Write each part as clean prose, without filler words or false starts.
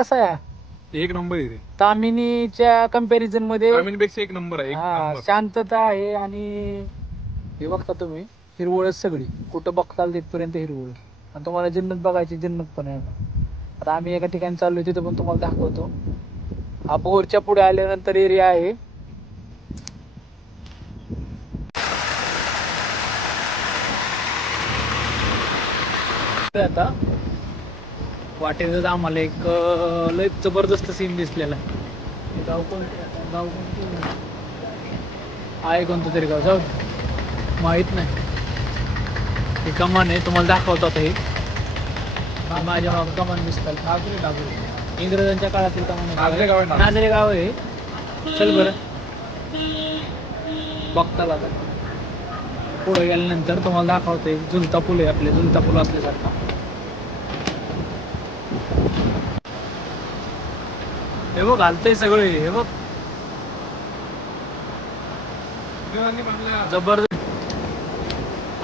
कसा आहे? एक नंबर आहे. तामिनीच्या कंपॅरिझन मध्ये तामिनीपेक्षा एक नंबर आहे. हा शांतता आहे. आणि हे बघता तुम्ही हिरवळच सगळी, कुठं बघताल तिथपर्यंत हिरवळ. आणि तुम्हाला जन्नत बघायची, जन्नत पण आहे. आता आम्ही एका ठिकाणी चाललोय, तिथं पण तुम्हाला दाखवतो. हा बोरच्या पुढे आल्यानंतर एरिया आहे. आता वाटेतच आम्हाला एक लय जबरदस्त सीन दिसलेला आहे. गाव कोणतं? गाव कोणतं आहे? कोणतं तरी गाव, जाऊ माहित नाही. हे कमान आहे, तुम्हाला दाखवतो आता. हे माझ्या मागं कमान दिसतात. इंग्रजांच्या काळातील कमान. नाझरे गाव आहे. चल बरं बघताल. आता पुढे गेल्यानंतर तुम्हाला दाखवतोय. झुलता पूल आहे, आपले झुलता पूल असल्यासारखा. हे बघ घालतंय सगळं. हे बघ जबरदस्त.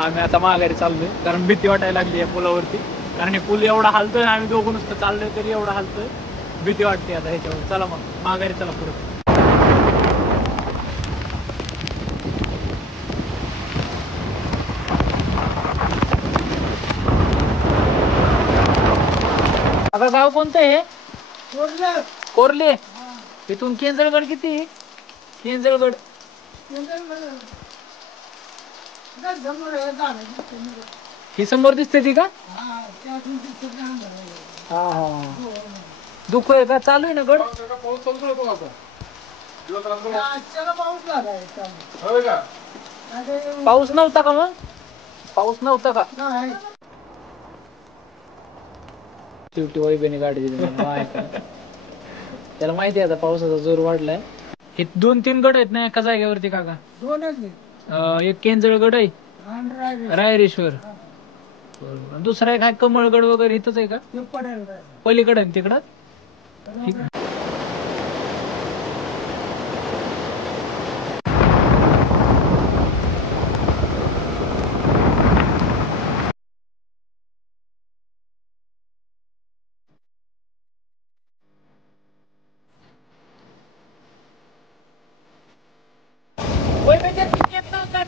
आम्ही आता माघारी चाललोय, कारण भीती वाटायला लागली या पुलावरती. कारण हे पूल एवढा हालतोय, आम्ही दोघं नुसतं चाललोय तरी एवढा हालतोय. भीती वाटते आता ह्याच्यावर. चला मग माघारी चला पुढे. आता गाव कोणतं आहे? कोरले. इथून केंद्रगड किती? केंद्रगड ही समोर दिसते ती का? हा हा. दुःख आहे का? चालू आहे ना गड? पाऊस नव्हता का मग? पाऊस नव्हता का? शेवटी वैभवने गाडी दिली. त्याला माहिती आहे आता पावसाचा जोर वाढलाय. हे 2-3 गड आहेत ना एका जागेवरती काका? एक केंजळगड आहे, रायरेश्वर. दुसरा एक आहे कमळगड वगैरे. इथंच आहे का? पलीकडे आहे तिकडं.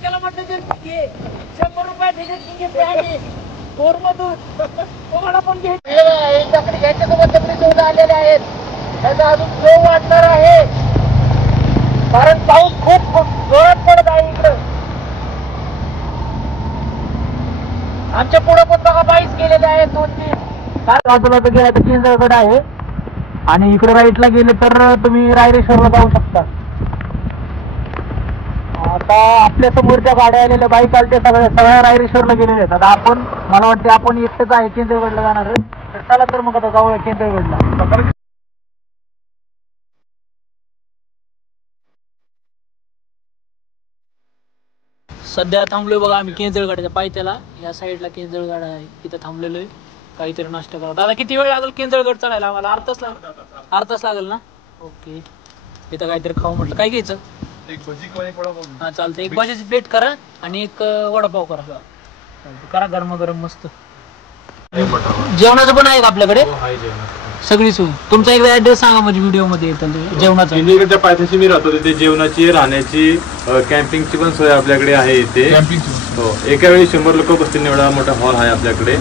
त्याला म्हटलं 100 रुपये बोरमधून तुम्हाला पण याच्यासोबत दगडी आलेले आहेत. त्याचा अजून फ्लो वाढणार आहे, कारण पाऊस खूप जोरात पडत आहे इकडं. आमच्या पुढे पण बघा बाईस गेलेले आहेत. 2-3 बाजूला गेला तर केंद्रगड आहे. आणि इकडे राईटला गेले तर तुम्ही रायरेश्वरला जाऊ शकता. आता आपल्या समोरच्या गाड्या आलेल्या बाईक आलत्या सगळ्या रायरेश्वरला गेलेल्या आहेत. आता आपण, मला वाटते आपण एकटेच आहे केंद्रगडला जाणार आहे. चला तर मग आता जाऊया केंद्रगडला. सध्या थांबलोय बघा आम्ही केंद्रगडाच्या पायथ्याला. या साईडला केंद्रगड आहे, तिथं थांबलेलो आहे. काहीतरी नाश्ता करा. दादा किती वेळ लागेल केंद्रगड चढायला? आम्हाला अर्धा तास लागेल ना? ओके. इथं काहीतरी खाऊ म्हटलं. काय घ्यायचं? एक भजी किंवा एक वडापाव. हा चालतं. एक भजीची प्लेट करा आणि एक वडापाव करा. करा गरमागरम मस्त. जेवणाचं पण आहे का आपल्याकडे? सगळी सोय. तुमचा एकदा ऍड्रेस सांगा म्हणजे व्हिडिओ मध्ये येतं जेवणाचा. केंद्रगडच्या पायथ्याशी मी राहतो, तिथे जेवणाची, राहण्याची, कॅम्पिंगची पण सोय आपल्याकडे आहे इथे. हो, एका वेळी 100 लोक बसतील एवढा मोठा हॉल आहे आपल्याकडे.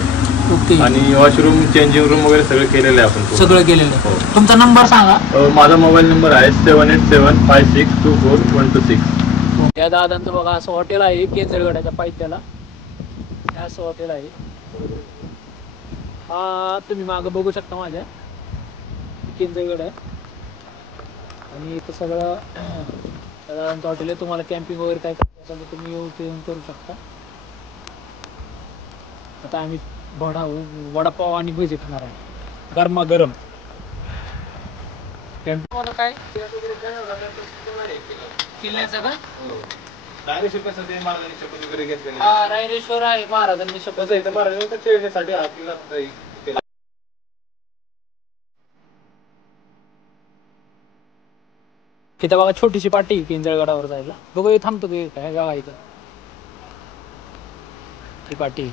ओके. आणि वॉशरूम, चेंजिंग रूम वगैरे सगळं केलेलं आहे आपण. सगळं केलेलं आहे. तुमचा नंबर सांगा. माझा मोबाईल नंबर आहे 7875624126. त्या दादांचं बघा असं हॉटेल आहे केंद्रगडाच्या पायथ्याला. असं हॉटेल आहे. हा तुम्ही मागं बघू शकता माझ्या, केंद्रगड आहे. आणि इथं सगळं दादांचं हॉटेल आहे. तुम्हाला कॅम्पिंग वगैरे काय करायचं असेल तर तुम्ही येऊन करू शकता. आता आम्ही वडापाव आणि भजी खाणार आहे गरमागरम. मला काय किल्ल्याचं का? रायरेश्वर आहे, महाराजांनी शपथ तिथं बघा छोटीशी पाटी केंद्रगडावर जायला. बघू थांबतो काय गाव आहे ती पाटी.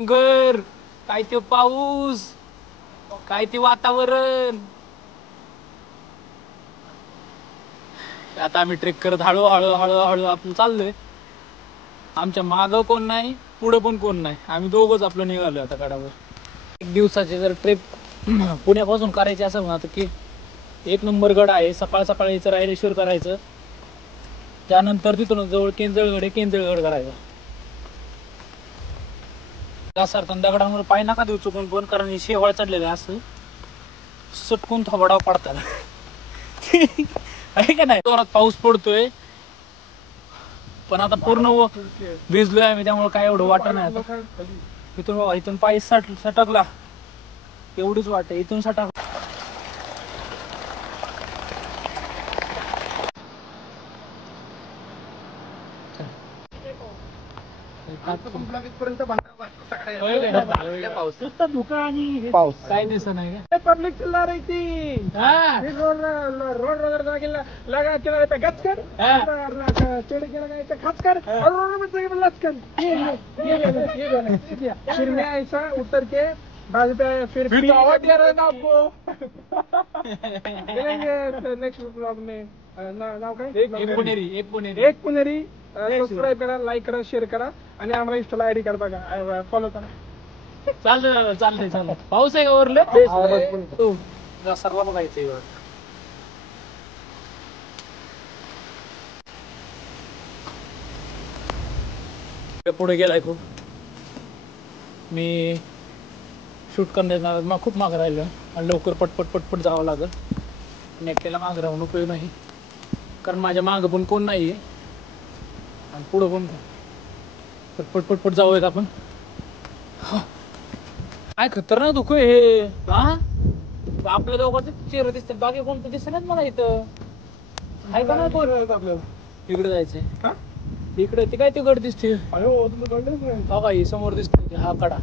घर काय ते पाऊस, काय ते वातावरण. आता आम्ही ट्रेक करत हळूहळू आपण चाललोय. आमच्या मागं कोण नाही, पुढे पण कोण नाही, आम्ही दोघंच आपलं निघालोय आता गडावर. एक दिवसाची जर ट्रेक पुण्यापासून करायची असेल ना तर की एक नंबर गड आहे. सकाळ सकाळी यायचं, रायरेश्वर करायचं, त्यानंतर तिथून जवळ केंजळगड करायचा. घसरताना दगडांवर पाय नका देऊ चुकून पण, कारण हे शेवाळ चढलेलं असं सटकून थोबाडाव पडतात. आहे का नाही. जोरात पाऊस पडतोय पण आता पूर्ण भिजलोय आम्ही, त्यामुळे काय एवढं वाटत नाही. इथून बाबा इथून पाय सटकला एवढीच वाट आहे, इथून सटक. पाऊस काय दिसत नाही का. पब्लिक चिल्ला रही थी रोड लगा चला गचकर चढ़ के लगा खचकर और रोड में लचकर ये फिर मैं ऐसा उतर के बाजू पे आया, फिर आवाज दे रहे ना आपको. मिलेंगे नेक्स्ट ब्लॉग में. नाव काय एक पुणेरी. सबस्क्राईब करा, लाईक करा, शेअर करा आणि आम्हाला इंस्टाला आयडी कार्ड बघा, फॉलो करा. चालतंय. पाऊस आहे का वरलं सर्व बघायचंय. पुढे गेलाय खूप. मी शूट करण्याचा मग खूप मागं राहिलं आणि लवकर पटपट जावं लागेल. नेकलेला मागं राहून उपयोग नाही, कारण माझ्या मागं पण कोण नाही आहे आणि पुढं पण पटपट जाऊयात आपण. काय खतरनाक दुःख हे. हा आपल्या दोघांचे चेहरे दिसतात, बाकी कोणतं दिसत मला इथं. आहे का नाही कोण आपल्याला इकडे जायचंय. इकडे ते काय ते गड दिसते बघा, ही समोर दिसते हा कडा,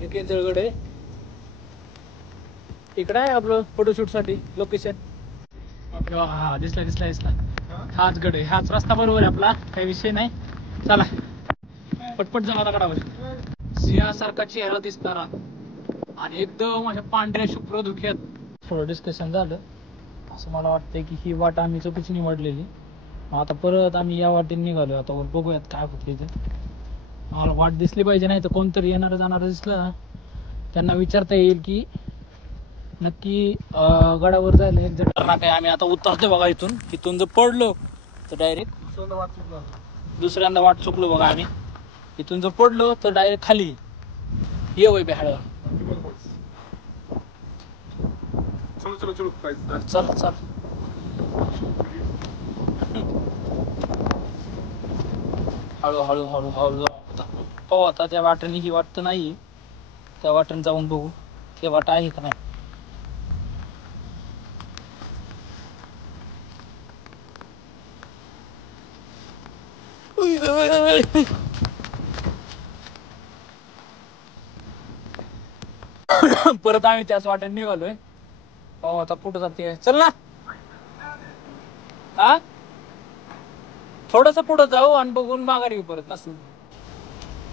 हे केंजळगड आहे. इकडे आहे आपलं फोटोशूट साठी लोकेशन. हा दिसला हाच गड आहे, हाच रस्ता बरोबर आहे आपला, काही विषय नाही. चला पटपट जाऊ आता गडावर. सिंहासारखा चेहरा दिसणारा आणि एकदम अशा पांढऱ्या शुभ्र धुक्यात. थोडं डिस्कशन झालं, असं मला वाटतंय की ही वाट आम्ही चुकीची निवडलेली. आता परत आम्ही या वाटेने निघालो. आता बघूयात काय होतं इथे. आम्हाला वाट दिसली पाहिजे, नाही तर कोणतरी येणारं जाणारं दिसलं ना त्यांना विचारता येईल की नक्की गडावर जायला एक जण काय. आम्ही आता उतरतो बघा इथून जर पडलो तर डायरेक्ट दुसऱ्यांदा वाट चुकलो बघा आम्ही. इथून जर पडलो तर डायरेक्ट खाली ये वय बेहाळ. चल हळू पाहू आता. त्या वाटेने ही वाट तर नाही, त्या वाटेने जाऊन बघू ते वाट आहे का नाही. परत आम्ही त्याच वाटेने निघालोय. पाहू आता कुठं जाते. चल ना. हा थोडस पुढं जाऊ आणि बघून माघारी येऊ परत असं.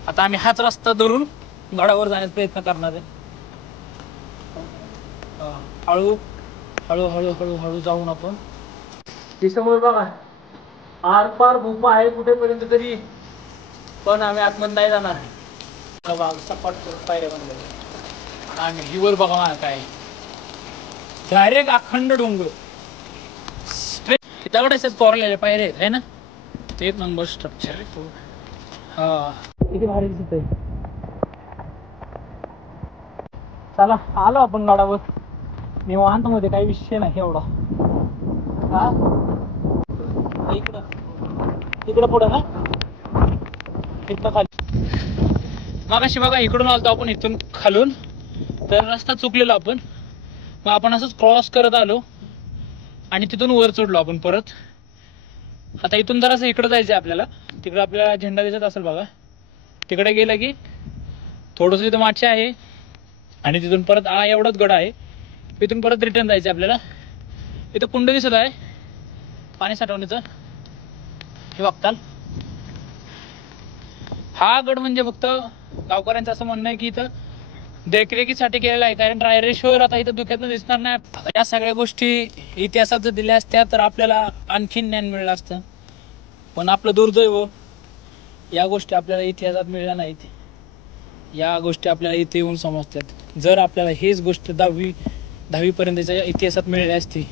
आता आम्ही हाच रस्ता धरून गडावर जाण्याचा प्रयत्न करणार आहे. हळू जाऊन आपण समोर बघा आर पार गुफा आहे कुठेपर्यंत तरी, पण आम्ही आतमध्ये नाही जाणार. सपाट पायऱ्या बनलेल्या आणि हिवर बघा मला काय डायरेक्ट अखंड डोंगर दगडाच्याच कोरलेल्या पायऱ्या आहेत, है ना. ते एक नंबर स्ट्रक्चर आहे. हा किती भारी दिसत आहे. चला आलो आपण गडावर निवांत मध्ये, काही विषय नाही एवढा. हा इकडं पुढं ना, इथं खाली मागाशी बघा इकडून आलतो आपण, इथून खालून तर रस्ता चुकलेला आपण. मग आपण असंच क्रॉस करत आलो आणि तिथून वर चढलो आपण परत. आता इथून जरासं इकडं जायचंय आपल्याला. तिकडे आपल्याला झेंडा दिसत असेल बघा, तिकडे गेलं की थोडंसं तिथं मागचे आहे आणि तिथून परत एवढाच गड आहे. इथून परत रिटर्न जायचं आपल्याला. इथं कुंड दिसत आहे पाणी साठवण्याचं, हे बघताल. हा गड म्हणजे फक्त गावकऱ्यांचं असं म्हणणं आहे की इथं देखरेखीसाठी केलेला आहे, कारण ड्राय रेशवर आता इथं धुक्यात दिसणार नाही. या सगळ्या गोष्टी इतिहासात जर दिल्या असत्या तर आपल्याला आणखीन ज्ञान मिळलं असतं, पण आपलं दुर्दैव या गोष्टी आपल्याला इतिहासात मिळल्या नाहीत. या गोष्टी आपल्याला इथे येऊन समजतात. जर आपल्याला हेच गोष्ट 10वी पर्यंतच्या इतिहासात मिळाली असती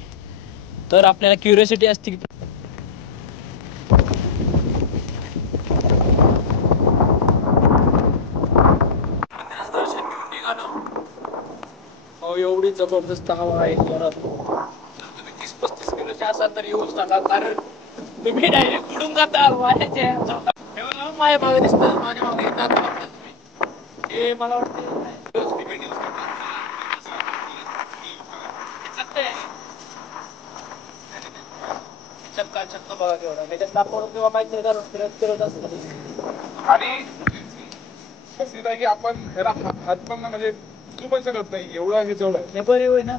तर आपल्याला क्युरियोसिटी असती. एवढी जबरदस्त हवा आहे जोरात. तुम्ही 30-35 किलोचे असाल तर येऊच नका, कारण तुम्ही डायरेक्ट उडून जाता. माझ्या मागे दिसतं, माझ्या मागे येतात तुम्ही. हे मला वाटतं चक्का बघा केवढा. त्याच्यात दाखवून किंवा माहिती फिरत असतं. आणि की आपण ह्याला हात पण म्हणजे तू पण शकत नाही एवढा हे तेवढा हे बरे होय ना.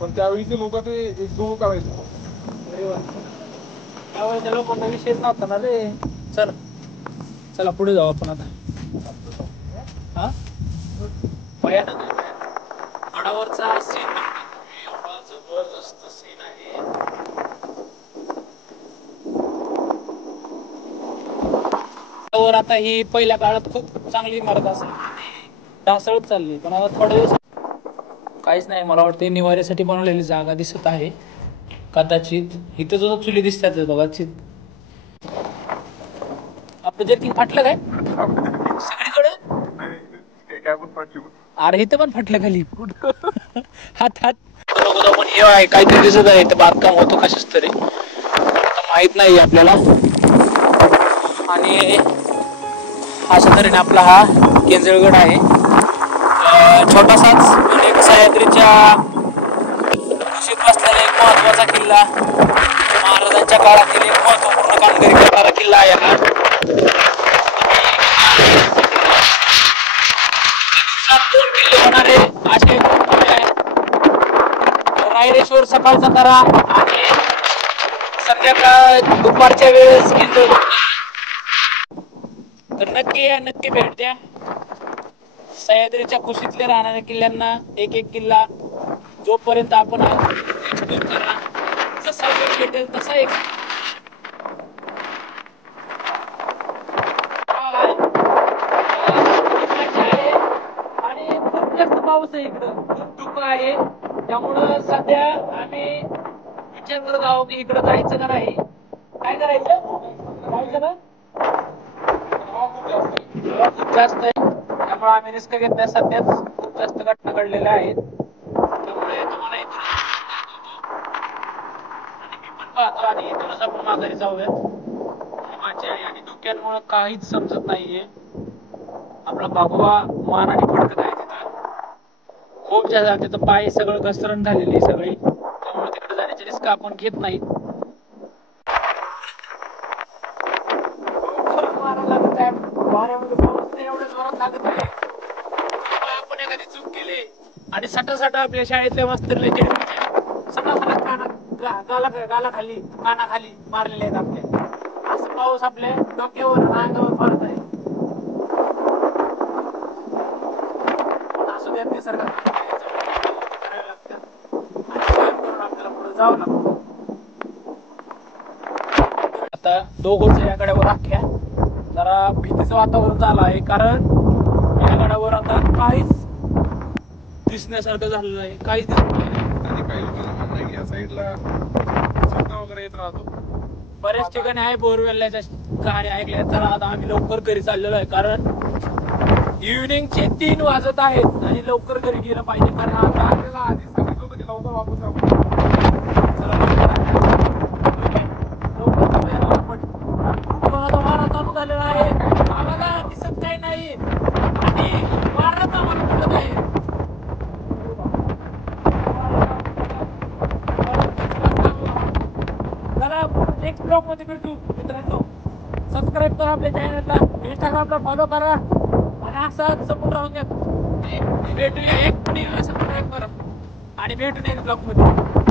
पण त्यावेळीचे लोक ते एक करायचे. त्यावेळेच्या लोकांना विषयच नव्हता ना रे. चल चला पुढे जाऊ आपण आता. हा भयानक गडावरचा सीन एवढा जबरदस्त सीन आहे. वर आता ही पहिल्या काळात खूप चांगली इमारत असेल, ढासळत चालली, पण आता थोडे दिवस काहीच नाही. मला वाटतं निवाऱ्यासाठी बनवलेली जागा दिसत आहे कदाचित. इथं जो चुली दिसतात बघा, आपलं जर्किंग फाटलं काय सगळीकडे. अरे इथं पण फाटलं खाली. हात पण हे आहे काहीतरी दिसत आहे. इथं बांधकाम होतो कशाच तरी, माहित नाही आपल्याला. आणि अशा तऱ्हेने आपला हा केंजळगड आहे. छोटासाच पण एक सह्याद्रीच्या कुशीत बसलेला एक महत्वाचा किल्ला, महाराजांच्या काळातील एक महत्वपूर्ण कामगिरी करणारा किल्ला आहे हा. किल्ले होणारे असे रायरेश्वर सकाळचा तारा आणि संध्याकाळ दुपारच्या वेळेस तर नक्की भेट द्या. सह्याद्रीच्या कुशीतले राहणाऱ्या किल्ल्यांना एक एक किल्ला जोपर्यंत आपण एक्सप्लोर करा, जसा वेळ भेटेल तसा एक आणि खूप जास्त पाऊस आहे इकडं, खूप धुकं आहे. त्यामुळं सध्या आम्ही विचार करत आहोत की इकडं जायचं का नाही. काय करायचं, जायचं ना. खूप जास्त आहे त्यामुळे आम्ही रिस्क घेत नाही. सध्याच खूप जास्त घटना घडलेल्या आहेत, त्यामुळे तुम्हाला आणि मी पण पाहतो आणि इथूनच आपण माघारी जाऊया. माझी आई आणि धुक्यांमुळे काहीच समजत नाहीये. आपला बाबा मान आणि फडकत आहे तिथं खूप जास्त. तिथं पाय सगळं घसरण झालेली सगळी, त्यामुळे तिकडे जाण्याची रिस्क आपण घेत नाही. आपण एखादी चूक केली आणि सटा आपल्या शाळेतल्या मास्तरला गालाखाली कानाखाली मारलेले आहेत आपल्या. असं पाऊस आपल्या डोक्यावर अंगावर पडत आहे. असू द्या, निसर्गात करायला लागतं आणि आपल्याला पुढे जावं लागतं. आता दोघंच या गड्यावर अख्ख्या जरा भीतीचं वातावरण झालं आहे, कारण या गडावर आता काहीच दिसण्यासारखं झालेलं आहे. काहीच दिसत नाही. आणि काही लोकांना म्हणणं आहे की या साईडला वगैरे येत राहतो. बऱ्याच ठिकाणी आहे बोरवेलच्या कहाणी ऐकल्या. तर आता आम्ही लवकर घरी चाललेलो आहे, कारण इव्हिनिंगचे 3 वाजत आहेत आणि लवकर घरी गेलं पाहिजे. कारण आता आपल्याला आधीच सांगितलं होतं की लवकर वापस जाऊ. वारा चालू झालेला आहे, आम्हाला दिसत काही नाही आणि वाराच आम्हाला पडत आहे. चला नेक्स्ट ब्लॉग मध्ये भेटू मित्रांनो. सबस्क्राईब करा आपल्या चॅनलला, इंस्टाग्रामला फॉलो करा आणि असं सपोर्ट राहून द्या. भेटूया एक सबस्क्राईब करा आणि भेटूया ब्लॉग मध्ये.